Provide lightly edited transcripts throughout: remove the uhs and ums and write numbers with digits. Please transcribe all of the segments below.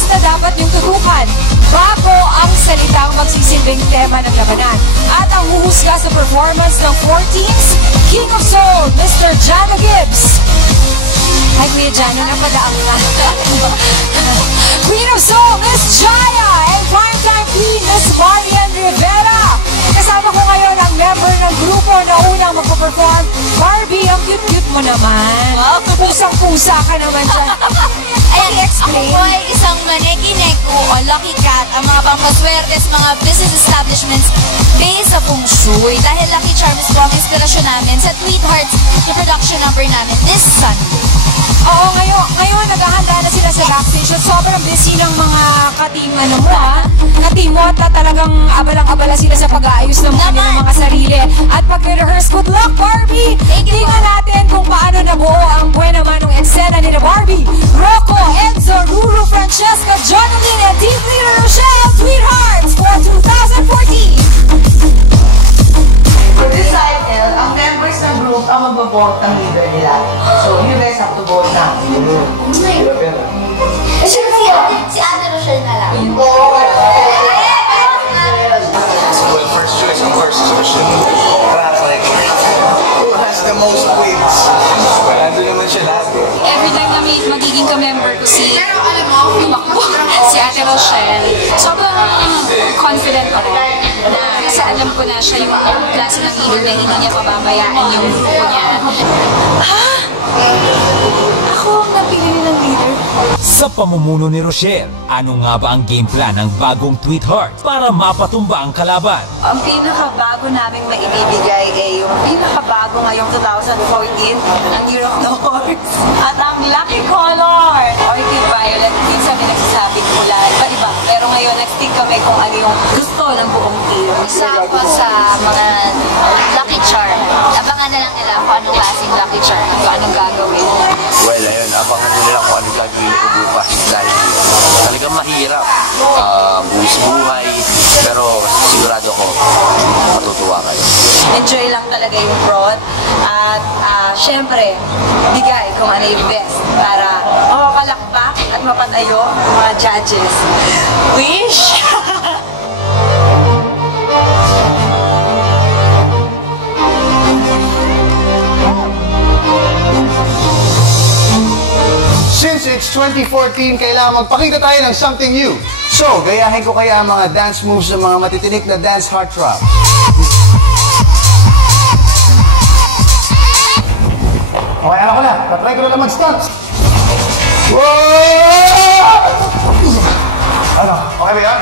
senyales na dapat niyong tutukan bago ang salitang magsisilbing tema ng labanan. At ang huhusga sa performance ng 4 teams, King of Soul, Mr. Jano Gibbs. Hi, Kuya Jano, napadaang ka. Queen of Soul, Miss Jaya, and primetime queen, Miss Marian Rivera. Kasama ko ngayon ang member ng grupo na unang magpo-perform. Barbie, ang cute-cute mo naman. Pusang-pusa ka naman dyan. Ayan, ako po ay isang maneki-neko o lucky cat, ang mga pampaswertes, mga business establishments based sa feng shui. Dahil Lucky Charm is po ang inspirasyon namin sa Tweethearts, yung production number namin this Sunday. Oo, ngayon naghahanda na sila sa backstage. Sobrang busy ng mga ka-team ka-team mo, at talagang abalang-abala sila sa pag-aayos ng mga sarili. At pag-rehearse, good luck, Barbie! Tingnan natin kung paano nabuo ang buena manong eksena nila Barbie, Rocco, Enzo, Ruru, Francesca, Jonalyn, and Team Leader Rochelle, Tweethearts for 2014! For this cycle, ang members ng group ang mag-vote ng leader nila. So, you guys have to vote now. Si Ate Rochelle na lang. Well, first choice, of course, is Rochelle. Like, who has the most wins? Nandun naman siya lagi. Every time na may magiging ka-member ko si Ate Rochelle, sobrang confident ako na kasi alam ko na siya yung klase ng leader na hindi niya pababayaan yung grupo niya. Ako ang napili ng leader. Sa pamumuno ni Rochelle, ano nga ba ang game plan ng bagong Tweethearts para mapatumba ang kalaban? Ang pinakabago naming maibibigay ay yung pinakabago ngayong 2014, ang Year of the Horse. At ang lucky color, Orchid Violet. Minsan may nagsasabing pula, iba-iba. Pero ngayon, nag-stick kami kung ano yung gusto ng buong team. Isa ako sa mga Lucky Charm. Abangan na lang nila kung anong klaseng Lucky Charm at kung anong gagawin. Well, ayun, abangan nila lang kung ano gagawin ko bukas. Dahil talagang mahirap. Buwis buhay. Pero sigurado ko, matutuwa kayo. Enjoy lang talaga yung prod. At syempre, bigay kung ano yung best para mapapalakpak at mapatayo ang mga judges. Wish! Since it's 2014, kailangan magpakita tayo ng something new. So, gayahin ko kaya ang mga dance moves ng mga matitinik na dance heartthrob. Okay, alam ko na. Tatry ko na lang mag-stunts. Ano? Okay ba yan?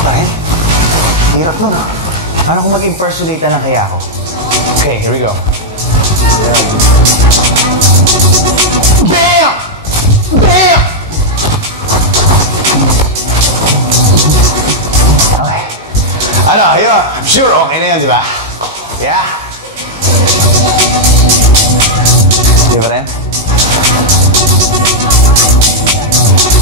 Okay. Hirap nun, ha? Ano kung mag-impersonate na lang kaya ako? Okay, here we go. Bam! Bam! Okay. Ano, yun? I'm sure okay na yun, di ba? Yeah? Di ba rin?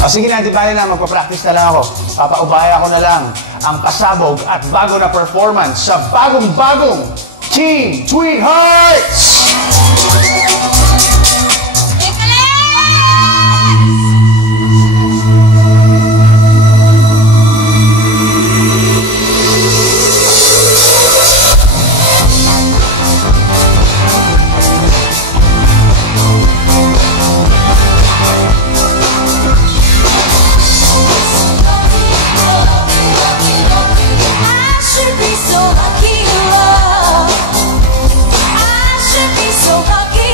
O sige na, di ba na, magpa-practice na lang ako. Papaubaya ko na lang ang pasabog at bago na performance sa bagong-bagong Team Tweethearts! So lucky.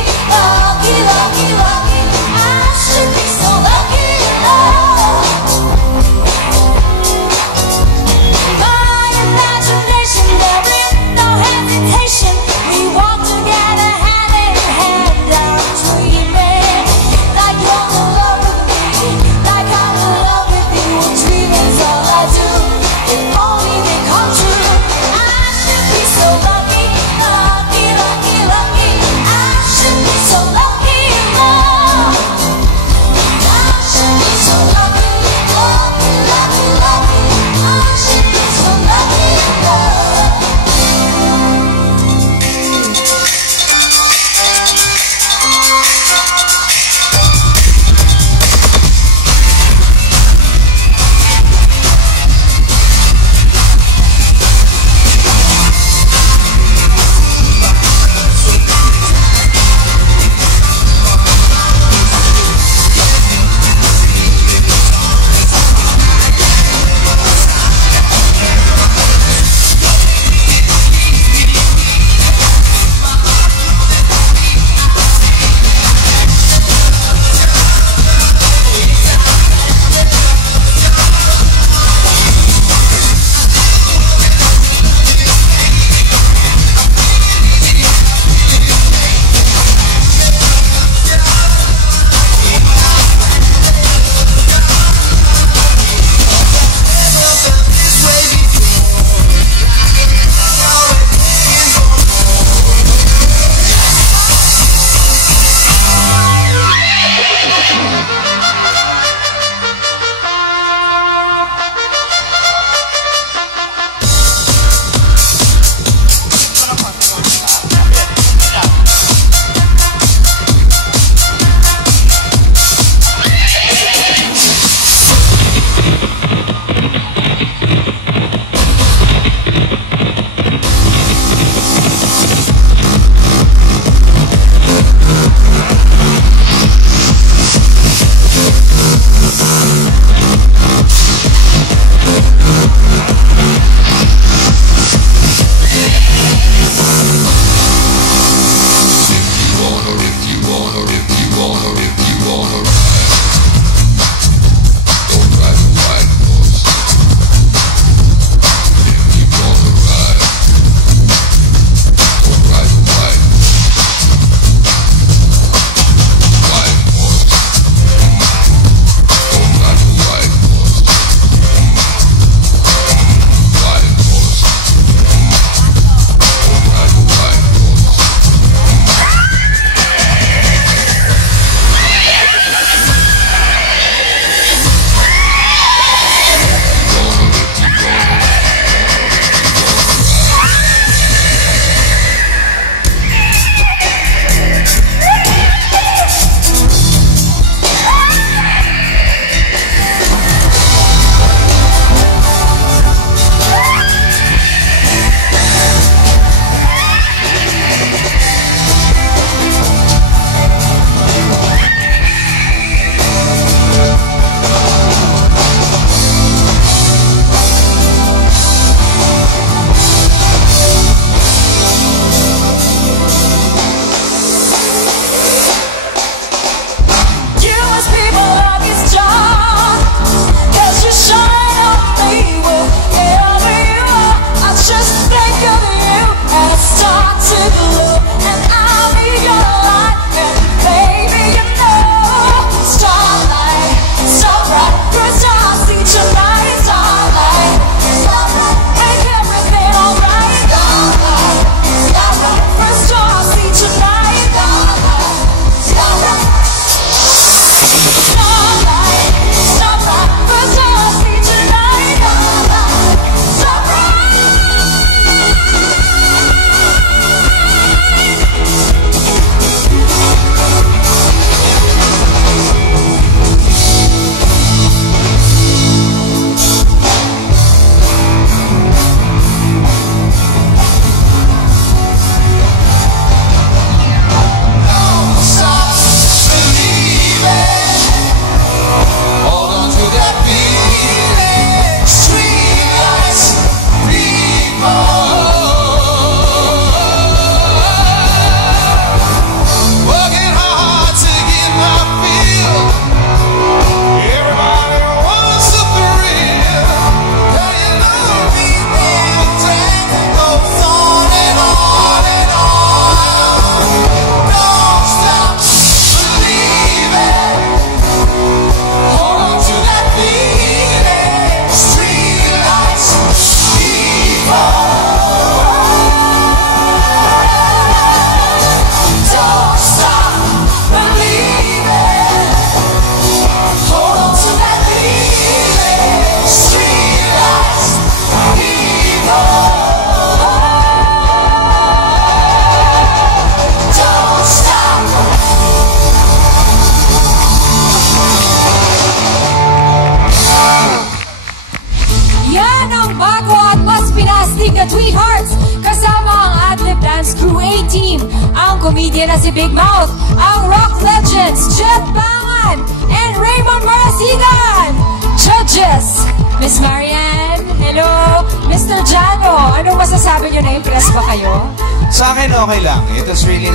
comedian na si Big Mouth, ang rock legends Jet Bangan and Raymond Marasigan. Judges, Miss Marian, hello. Mr. Jano, anong masasabi niyo, na-impress ba kayo? Sa akin, okay lang. It was really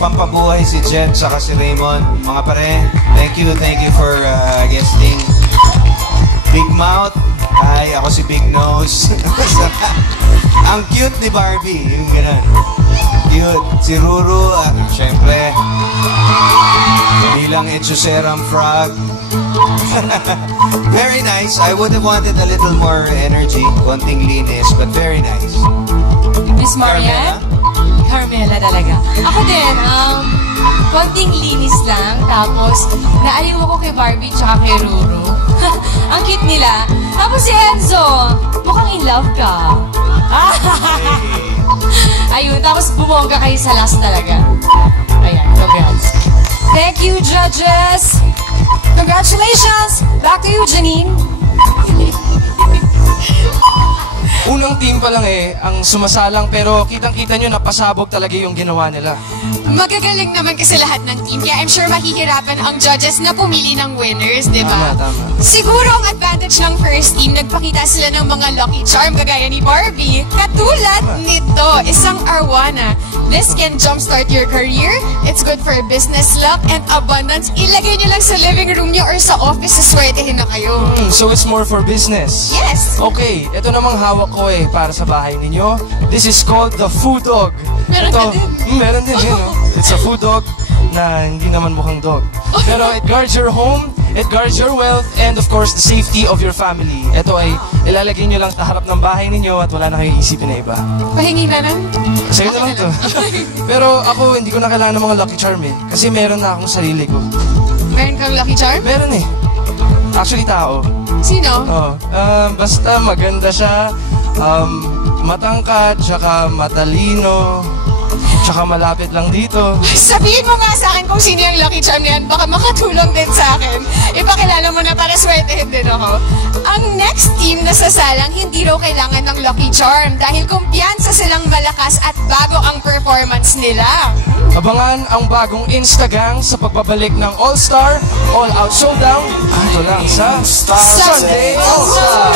pampabuhay si Jet saka si Raymond. Mga pare, thank you for guesting. Big Mouth, hi, ako si Big Nose. Ang cute ni Barbie, yung gano'n. Cute. Si Ruru, syempre, bilang Etchoseram Frog. Very nice. I would have wanted a little more energy, konting linis, but very nice. Miss Marian? Carmela talaga. Ako din, konting linis lang. Tapos, naaliw ako kay Barbie tsaka kay Ruru. Ang cute nila. Tapos si Enzo, mukhang in love ka. Ayun, tapos bumongga kayo sa last talaga. Ayan, congrats. Thank you, judges. Congratulations. Back to you, Janine. Unang team pa lang ang sumasalang pero kitang-kita nyo napasabog talaga yung ginawa nila. Magagaling naman kasi lahat ng team, kaya I'm sure mahihirapan ang judges na pumili ng winners, di ba? Tama. Siguro ang advantage ng first team, nagpakita sila ng mga lucky charm kagaya ni Barbie. Katulad nito, isang arwana. This can jumpstart your career, it's good for business luck and abundance. Ilagay nyo lang sa living room nyo or sa office, saswertehin na kayo. So it's more for business? Yes! Okay, ito namang hawak ko para sa bahay ninyo. This is called the food dog. Meron ka din? Meron din, no? It's a food dog na hindi naman mukhang dog. Pero it guards your home, it guards your wealth, and of course, the safety of your family. Ito ay ilalagay nyo lang sa harap ng bahay ninyo at wala na kayong isipin na iba. Pahingi na lang? Sa'yo na lang ito. Pero ako, hindi ko na kailangan ng mga lucky charm kasi meron na akong sarili ko. Meron kang lucky charm? Meron Actually, tao. Sino? Basta maganda siya, matangkad, tsaka matalino, tsaka malapit lang dito. Sabihin mo nga sa akin kung sino yung lucky charm niyan, baka makatulong din sa akin. Ipakilala mo na para swertehin din ako. Ang next team na sasalang, hindi raw kailangan ng lucky charm dahil kumpiyansa silang malakas at bago ang performance nila. Abangan ang bagong Instagang sa pagbabalik ng All-Star, All-Out Showdown, dito lang sa Sunday All-Star!